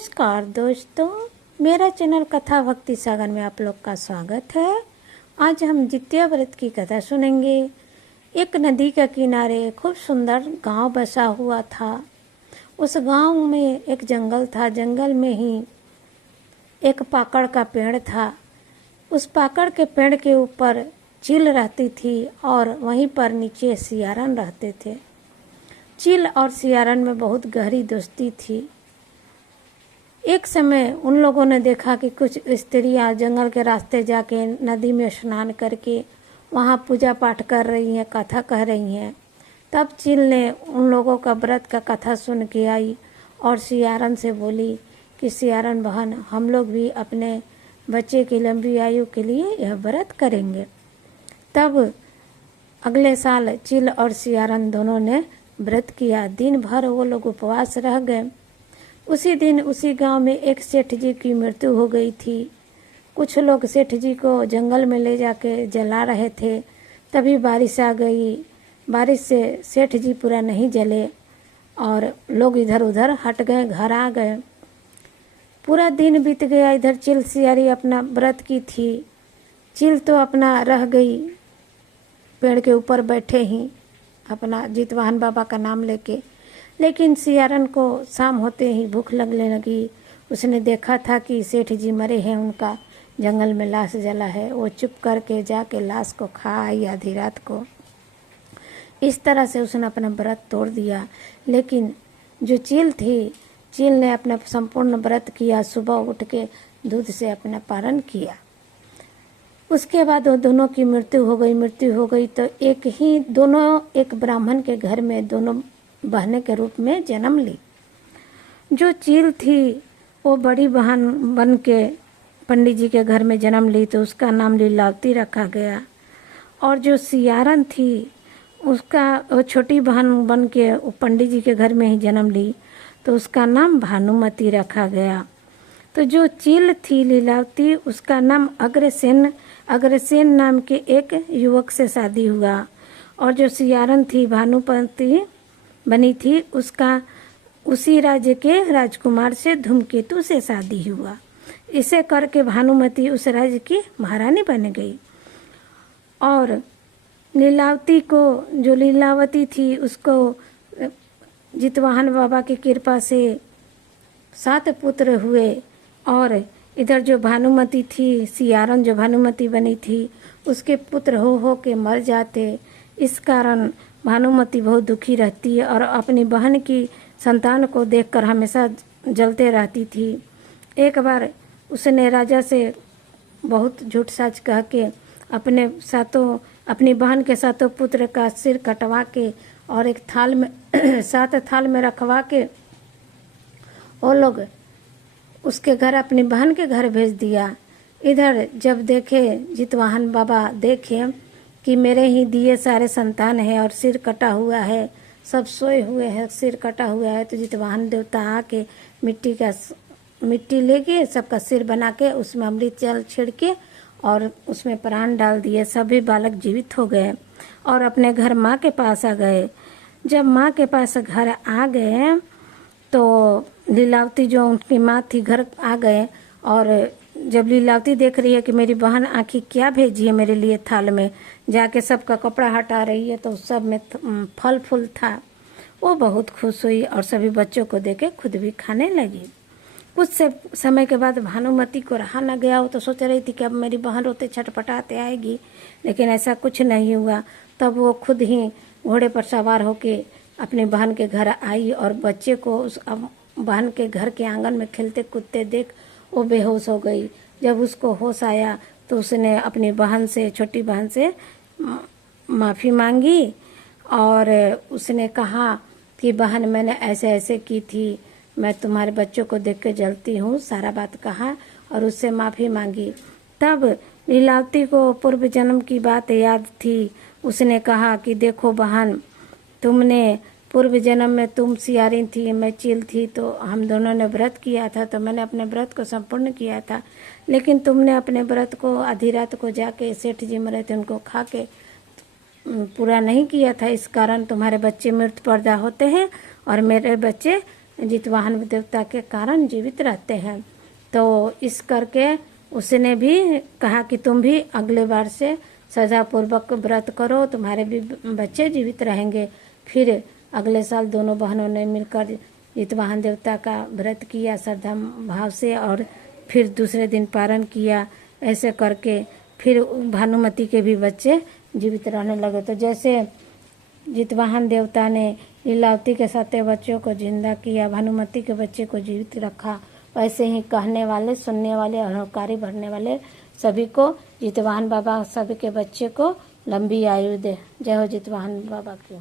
नमस्कार दोस्तों, मेरा चैनल कथा भक्ति सागर में आप लोग का स्वागत है। आज हम जित्या व्रत की कथा सुनेंगे। एक नदी के किनारे खूब सुंदर गांव बसा हुआ था। उस गांव में एक जंगल था। जंगल में ही एक पाकड़ का पेड़ था। उस पाकड़ के पेड़ के ऊपर चील रहती थी और वहीं पर नीचे सियारन रहते थे। चील और सियारन में बहुत गहरी दोस्ती थी। एक समय उन लोगों ने देखा कि कुछ स्त्रियां जंगल के रास्ते जाके नदी में स्नान करके वहां पूजा पाठ कर रही हैं, कथा कह रही हैं। तब चील ने उन लोगों का व्रत का कथा सुन के आई और सियारन से बोली कि सियारन बहन, हम लोग भी अपने बच्चे की लंबी आयु के लिए यह व्रत करेंगे। तब अगले साल चील और सियारन दोनों ने व्रत किया। दिन भर वो लोग उपवास रह गए। उसी दिन उसी गांव में एक सेठ जी की मृत्यु हो गई थी। कुछ लोग सेठ जी को जंगल में ले जाके जला रहे थे। तभी बारिश आ गई। बारिश से सेठ जी पूरा नहीं जले और लोग इधर उधर हट गए, घर आ गए। पूरा दिन बीत गया। इधर चील सियारी अपना व्रत की थी। चील तो अपना रह गई पेड़ के ऊपर बैठे ही अपना जितवाहन बाबा का नाम लेके। लेकिन सियारन को शाम होते ही भूख लगने लगी। उसने देखा था कि सेठ जी मरे हैं, उनका जंगल में लाश जला है। वो चुप करके जाके लाश को खा आई आधी रात को। इस तरह से उसने अपना व्रत तोड़ दिया। लेकिन जो चील थी, चील ने अपना संपूर्ण व्रत किया। सुबह उठ के दूध से अपना पारण किया। उसके बाद वो दोनों की मृत्यु हो गई तो दोनों एक ब्राह्मण के घर में दोनों बहनें के रूप में जन्म ली। जो चील थी वो बड़ी बहन बन के पंडित जी के घर में जन्म ली तो उसका नाम लीलावती रखा गया। और जो सियारन थी उसका वो छोटी बहन बन के पंडित जी के घर में ही जन्म ली तो उसका नाम भानुमती रखा गया। तो जो चील थी लीलावती, उसका नाम अग्रसेन नाम के एक युवक से शादी हुआ। और जो सियारन थी भानुमती बनी थी, उसका उसी राज्य के राजकुमार से धूमकेतु से शादी हुआ। इसे करके भानुमती उस राज्य की महारानी बन गई। और जो लीलावती थी उसको जितवाहन बाबा की कृपा से 7 पुत्र हुए। और इधर जो भानुमती थी, सियारन जो भानुमती बनी थी, उसके पुत्र हो के मर जाते। इस कारण भानुमती बहुत दुखी रहती है और अपनी बहन की संतान को देखकर हमेशा जलते रहती थी। एक बार उसने राजा से बहुत झूठ साच कह के अपनी बहन के 7 पुत्र का सिर कटवा के और एक थाल में 7 थाल में रखवा के वो लोग उसके घर, अपनी बहन के घर भेज दिया। इधर जब देखे जितवाहन बाबा देखे कि मेरे ही दिए सारे संतान है और सिर कटा हुआ है, सब सोए हुए हैं, सिर कटा हुआ है, तो जितवाहन देवता आके मिट्टी लेके सबका सिर बना के उसमें अमृत जल छिड़ के और उसमें प्राण डाल दिए। सभी बालक जीवित हो गए और अपने घर माँ के पास आ गए। जब माँ के पास घर आ गए तो लीलावती जो उनकी माँ थी घर आ गए। और जब लीलावती देख रही है कि मेरी बहन आखिर क्या भेजी है मेरे लिए थाल में, जाके सबका कपड़ा हटा रही है तो सब में फल फूल था। वो बहुत खुश हुई और सभी बच्चों को देके खुद भी खाने लगी। कुछ समय के बाद भानुमती को रहा न गया। वो तो सोच रही थी कि अब मेरी बहन रोते छटपटाते आएगी, लेकिन ऐसा कुछ नहीं हुआ। तब वो खुद ही घोड़े पर सवार होके अपनी बहन के घर आई और बच्चे को उस बहन के घर के आंगन में खेलते कूदते देख वो बेहोश हो गई। जब उसको होश आया तो उसने अपनी बहन से, छोटी बहन से माफ़ी मांगी और उसने कहा कि बहन, मैंने ऐसे ऐसे की थी, मैं तुम्हारे बच्चों को देख के जलती हूँ, सारा बात कहा और उससे माफ़ी मांगी। तब लीलावती को पूर्व जन्म की बात याद थी। उसने कहा कि देखो बहन, तुमने पूर्व जन्म में तुम सियारी थी, मैं चील थी, तो हम दोनों ने व्रत किया था, तो मैंने अपने व्रत को संपूर्ण किया था। लेकिन तुमने अपने व्रत को आधी रात को जाके सेठ जी मरे थे उनको खा के पूरा नहीं किया था। इस कारण तुम्हारे बच्चे मृत पैदा होते हैं और मेरे बच्चे जितवाहन देवता के कारण जीवित रहते हैं। तो इस करके उसने भी कहा कि तुम भी अगले बार से श्रद्धापूर्वक व्रत करो, तुम्हारे भी बच्चे जीवित रहेंगे। फिर अगले साल दोनों बहनों ने मिलकर जितवाहन देवता का व्रत किया श्रद्धा भाव से, और फिर दूसरे दिन पारण किया। ऐसे करके फिर भानुमति के भी बच्चे जीवित रहने लगे। तो जैसे जितवाहन देवता ने लीलावती के 7 बच्चों को जिंदा किया, भानुमति के बच्चे को जीवित रखा, वैसे ही कहने वाले, सुनने वाले, अहंकारी भरने वाले सभी को जितवाहन बाबा सभी के बच्चे को लंबी आयु दे। जय हो जितवाहन बाबा की।